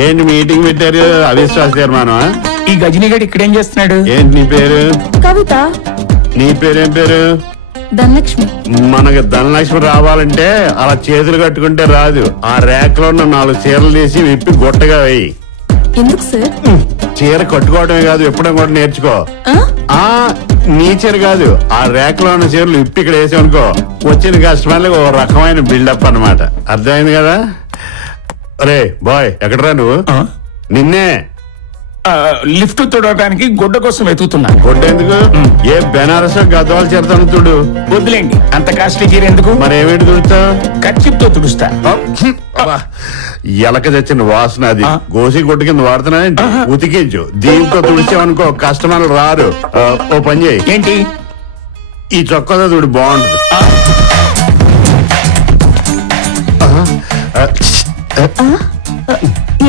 ఏంటి మీటింగ్ పెట్టారు? అవిశ్వాస తీర్మానం. ఈ గజనీగాడు ఇక్కడేం చేస్తున్నాడు? ఏంటి నీ పేరు? కవిత. నీ పేరేం పేరు? ధనలక్ష్మి. మనకి ధనలక్ష్మి రావాలంటే అలా చేతులు కట్టుకుంటే రాదు. ఆ ర్యాక్ లో ఉన్న 4 చీరలు తీసి విప్పి గొట్టగా వేయి. ఎందుకు సార్? చీర కట్టుకోవడమే కాదు, ఎప్పుడో కూడా నేర్చుకో. నీ చీర కాదు, ఆ ర్యాక్ లో ఉన్న చీరలు విప్పి ఇక్కడ వేసామనుకో, వచ్చిన కస్టమర్లకు ఒక రకమైన బిల్డప్ అన్నమాట. అర్థమైంది కదా? అరే బాయ్, ఎక్కడరా నువ్వు? నిన్నే లిఫ్ట్ తుడవడానికి గుడ్డ కోసం వెతుకుతున్నా. గుడ్డ ఎందుకు? ఏ బెనారస్ గద్వాలు చేస్తాను తుడు. వద్దులేండి, అంత కాస్ట్లీ చీర ఎందుకు? మరి ఏమిటి తుడుస్తా? కర్చీప్తో తుడుస్తా. ఎలక తెచ్చిన వాసన అది. గోసి గుడ్డ కింద వాడుతున్నా, ఉతికించు. దీంతో తుడిచావనుకో కస్టమర్లు రారు. ఓ పని చేయి. ఏంటి? ఈ చొక్కాతో తుడి, బాగుంటుంది.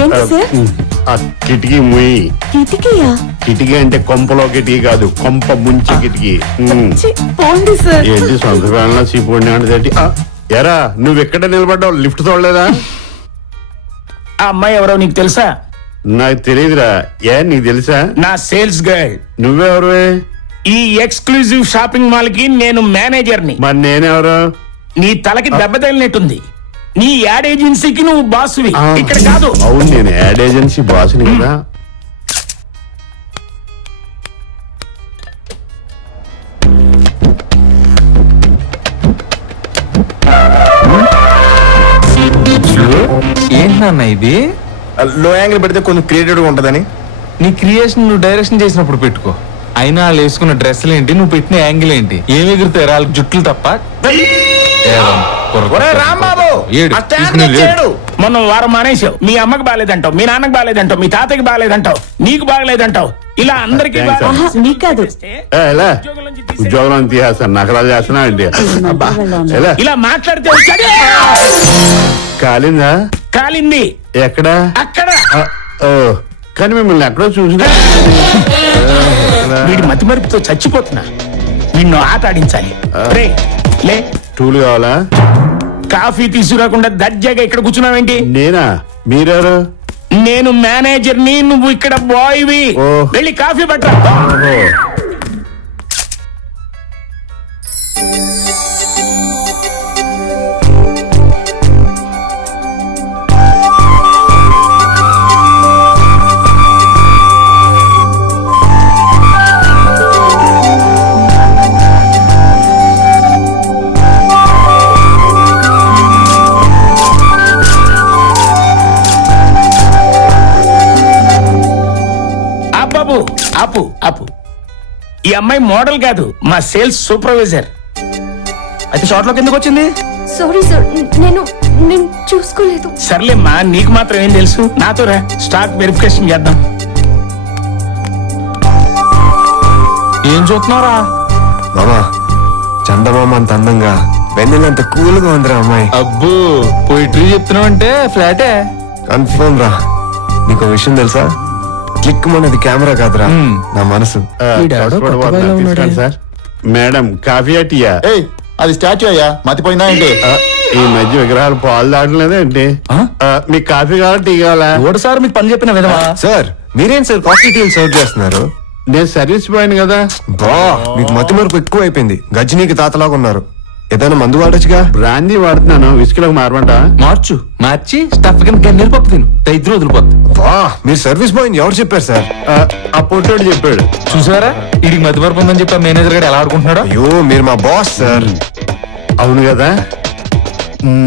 ఏంటి సార్? ఆ కిటికీ ముయ్యి. కిటికీయా? కిటికీ అంటే కొంపలో కిటికీ కాదు, కొంప ముంచే కిటికీ. పోండి సార్. ఏంటి సొంత వేళ చీపుడిని అంటే? ఎరా నువ్వు ఎక్కడ నిలబడ్డావు? లిఫ్ట్ తోడలేదా? ఆ అమ్మాయి ఎవరో నీకు తెలుసా? నాకు తెలియదురా. ఏ నీకు తెలుసా? నా సేల్స్ గర్ల్. నువ్వెవరు? ఈ ఎక్స్క్లూజివ్ షాపింగ్ మాల్ కి నేను మేనేజర్ని. మరి నేనెవరు? నీ తలకి దెబ్బ తగిలినట్టుంది. నీ యాడ్ ఏజెన్సీకి నువ్వు బాసువి, ఇక్కడ కాదు. అవును, నేను యాడ్ ఏజెన్సీ బాసుని కదా. ఏంటన్నా ఇది? లో యాంగిల్ పెడితే కొంచెం క్రియేటివ్ గా ఉంటదని. నీ క్రియేషన్ నువ్వు డైరెక్షన్ చేసినప్పుడు పెట్టుకో. అయినా వాళ్ళు వేసుకున్న డ్రెస్సులు ఏంటి, నువ్వు పెట్టిన యాంగిల్ ఏంటి? ఏమి ఎగురుతారు వాళ్ళకి జుట్లు తప్ప. మొన్న వారం మానేసావు. మీ అమ్మకి బాగాలేదంటావు, మీ నాన్నకి బాగాలేదంటావు, మీ తాతకి బాగాలేదంటావు, నీకు బాగాలేదంటావు. ఇలా అందరికి ఉద్యోగం తీసేస్తాను, నకలా చేస్తున్నా అండి. ఇలా మాట్లాడితే కాలిందా? కాలింది. ఎక్కడ? అక్కడ. కానీ మిమ్మల్ని ఎక్కడో చూసినా. వీడి మతి మరుపుతో చచ్చిపోతున్నా. నిన్ను ఆట ఆడించాలి. లే. టూలు కావాలా? కాఫీ తీసుకురాకుండా దర్జాగా ఇక్కడ కూర్చున్నావేంటి? నేనా? మీరెవరు? నేను మేనేజర్ని, నువ్వు ఇక్కడ బాయ్వి. వెళ్ళి కాఫీ పట్టరా. ఆపు. ఈ అమ్మాయి మోడల్ కాదు, మా సేల్స్ సూపర్వైజర్. అయితే షార్ట్ లోకి ఎందుకు వచ్చింది? సారీ సార్, నేను చూసుకోలేదు. సర్లేమ్మా, నీకు మాత్రం ఏం తెలుసు? నాతో రా, స్టాక్ వెరిఫికేషన్ చేద్దాం. ఏం చూస్తున్నారా? మామా, చందమామ అంత అందంగా, వెన్నెలంత కూల్ గా ఉందిరా అమ్మాయి. అబ్బో, పోయిటరీ చెప్తున్నావు అంటే ఫ్లాటే. కన్ఫర్మ్ రా. నీకు విషయం తెలుసా? క్లిక్ మనది కెమెరా కాదురా, నా మనసు. సార్ మేడం, కాఫీ టీయా? అది స్టాచ్యూ అయ్యా, మతిపోయిందా ఏంటి? ఈ మధ్య విగ్రహాలు పాలు దాటలేదా ఏంటి? మీకు కాఫీ కావాలా, టీ కావాలా? ఒకసారి మీకు పని చెప్పిన విధవా? సార్ మీరేం సార్ కాఫీ టీలు సర్వ్ చేస్తున్నారు? నేను సర్వీస్ బాయ్ కదా. బా, మీకు మతి మరుపు ఎక్కువ అయిపోయింది. గజనీకి తాతలాగా ఉన్నారు. ఏదైనా మందు వాడొచ్చుగా. బ్రాందీ వాడుతున్నాను, విస్కీలోకి మారమంట. మార్చి స్టఫ్ కింద గన్నీరు పప్పు తిను, దైద్యం వదిలిపోద్ది. వా, మీరు సర్వీస్ బాయ్ ఎవరు చెప్పారు సార్? ఆ పొట్టోడు చెప్పాడు. చూసారా, వీడికి మధ్య వరకు ఉందని చెప్పి మేనేజర్ గారు ఎలా ఆడుకుంటున్నాడు. అయ్యో, మీరు మా బాస్ సార్. అవును కదా,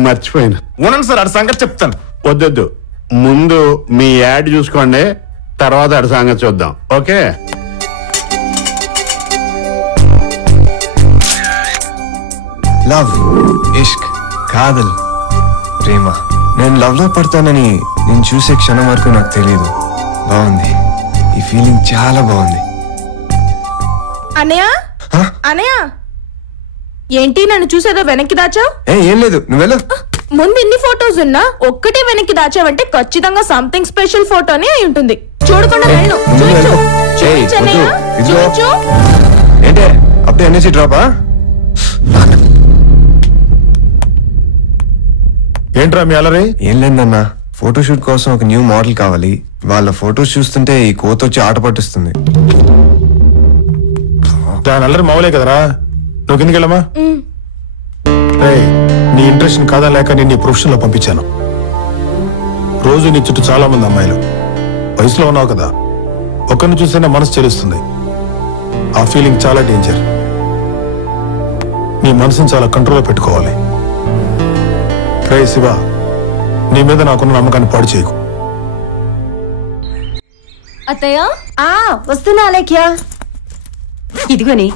మర్చిపోయాను. ఉండండి సార్, అటు సంగతి చెప్తాను. వద్దొద్దు, ముందు మీ యాడ్ చూసుకోండి, తర్వాత అటు సంగతి చూద్దాం. ఓకే? లవ్, ఇష్క్, కాదల్, ప్రేమ. నేను లవ్ లో పడతానని నేను చూసే క్షణం వరకు నాకు తెలియదు. బాగుంది, ఈ ఫీలింగ్ చాలా బాగుంది. అన్నయ్య, అన్నయ్య, ఏంటి నన్ను చూసేదో వెనక్కి దాచావు? ఏం లేదు, నువ్వెళ్ళు. ముందు ఇన్ని ఫోటోస్ ఉన్నా ఒక్కటే వెనక్కి దాచావంటే ఖచ్చితంగా సంథింగ్ స్పెషల్ ఫోటోనే అయి ఉంటుంది. చూడకుండా వెళ్ళు. ఏంటే అప్పుడే ఎనర్జీ డ్రాపా? ఏంట్రా మీ అలరి? ఏం లేదన్నా, ఫోటోషూట్ కోసం ఒక న్యూ మోడల్ కావాలి. వాళ్ళ ఫోటోస్ చూస్తుంటే ఈ కోత వచ్చి ఆట పట్టిస్తుంది. దాని అల్లరి మామూలే కదరా, నువ్వు కిందకి వెళ్ళమా. నీ ఇంట్రెస్ట్ కాదా లేక నేను నీ ప్రొఫెషన్ లో పంపించాను. రోజు నీ చుట్టూ చాలా మంది అమ్మాయిలు, వయసులో ఉన్నావు కదా, ఒక్కరిని చూస్తేనే మనసు చెరుస్తుంది. ఆ ఫీలింగ్ చాలా డేంజర్. నీ మనసుని చాలా కంట్రోల్లో పెట్టుకోవాలి. రే శివ, నీ మీద నాకున్న నమ్మకాన్ని పాడు చేయకు. అత్తయ్య వస్తున్నా అలేఖ్య. ఇదిగోని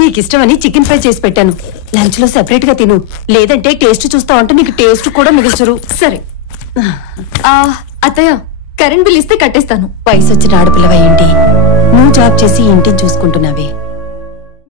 నీకిష్టమని చికెన్ ఫ్రై చేసి పెట్టాను. లంచ్ లో సెపరేట్ గా తిను, లేదంటే టేస్ట్ చూస్తా ఉంటే నీకు టేస్ట్ కూడా మిగిల్చరు. సరే అత్తయ్య కరెంట్ బిల్ ఇస్తే కట్టేస్తాను. వయసు వచ్చిన ఆడపిల్లవయ్యండి, నువ్వు జాబ్ చేసి ఇంటిని చూసుకుంటున్నావే,